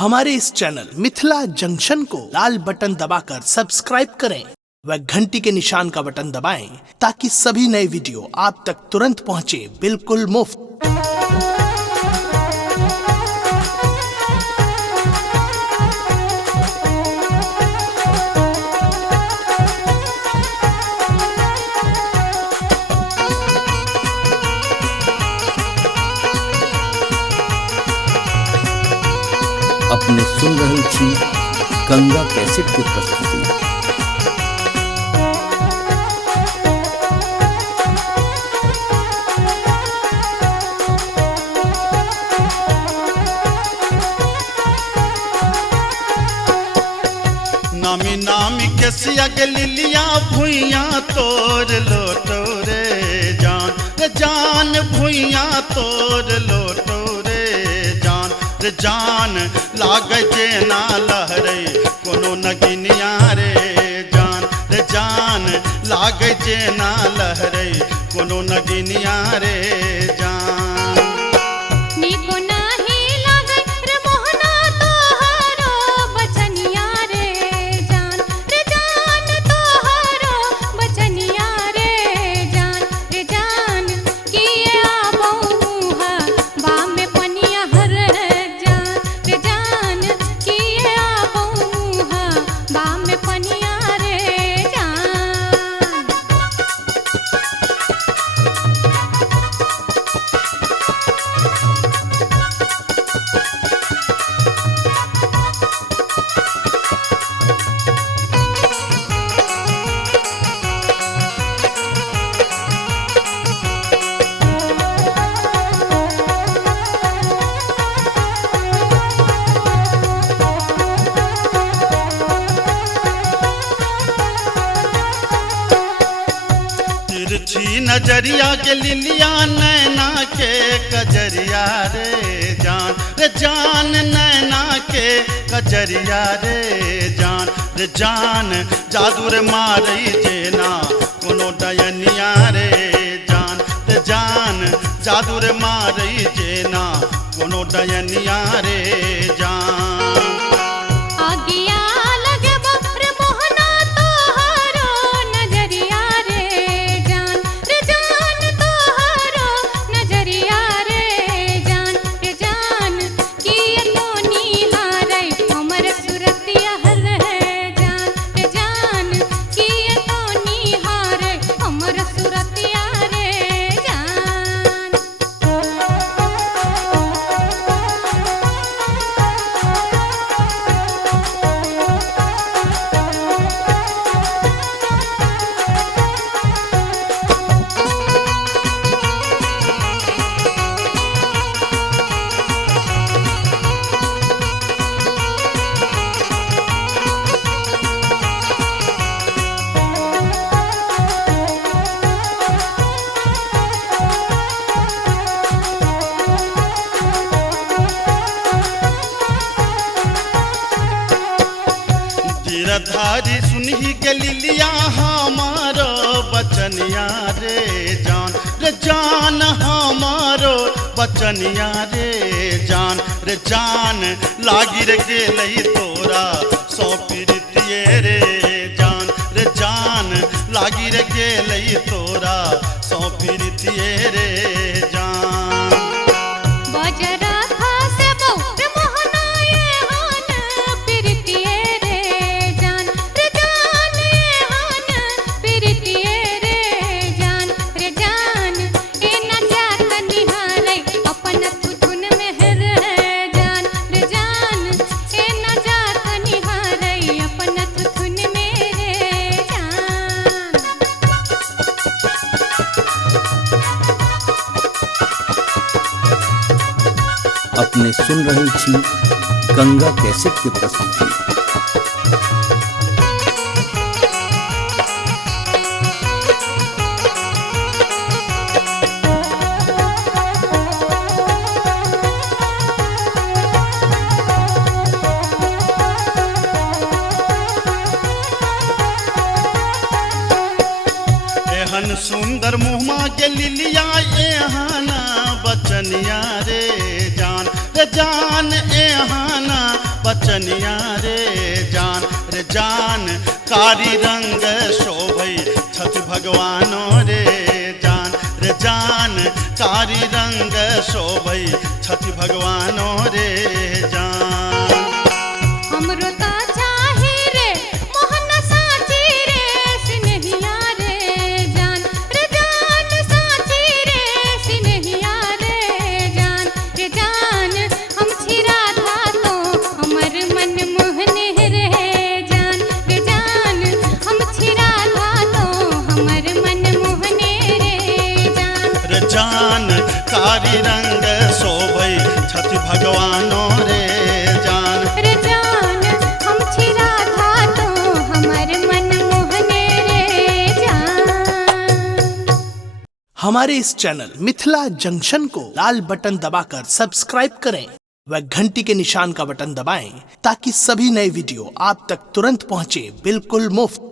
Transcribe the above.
हमारे इस channel Mithila junction को लाल button दबाकर सब्सक्राइब करें व घंटी के निशान का बटन दबाएं ताकि सभी नए वीडियो आप तक तुरंत पहुंचे बिल्कुल मुफ्त। अपने सुन रहल छी गंगा कैसेट के प्रस्तुति। नामी नामी केसिया के लिलिया भुइया तोड़ लोटो रे जान भुइया तोड़ लोटो रे जान लागे जेना लहरे कोनो नगिनिया रे जान लागे जेना लहरे कोनो नगिनिया रे जान। तिरछी नजरिया के लिलिया नैना के कजरिया रे जान नैना के कजरिया रे जान जादूर मारई जेना कोनो डयनिया रे जान जादूर मारई जेना कोनो डयनिया रे जान। धारी सुनही के लिलिया हमारो बचनिया रे जान हमारो बचनिया रे जान लागी रे गेलई तोरा सौ प्रीतिये रे जान लागी रे गेलई तोरा सौ प्रीतिये रे जान। अपने सुन रहल छी गंगा कैसेट के प्रस्तुति। एहन सुंदर मुहमा के लिलिया एहना बचनिया रे जान एहाना बचनिया रे जान कारी रंग शोभई छठ भगवानो रे जान कारी रंग शोभई छठ भगवानो रे जान। हमरो ता चाही रे मोहन साची रे सिनहिया रे जान साची रे सिनहिया रे जान हम छिरा था तो हमर मन मोहने रे जान हम छिरा था तो हमर मन मोहने रे जान कारी रंग शोभई छठ भगवानो रे जान हम छिरा था तो हमर मन मोहने रे जान। हमारे इस चैनल मिथिला जंक्शन को लाल बटन दबाकर सब्सक्राइब करें व घंटी के निशान का बटन दबाएं ताकि सभी नए वीडियो आप तक तुरंत पहुंचे बिल्कुल मुफ्त।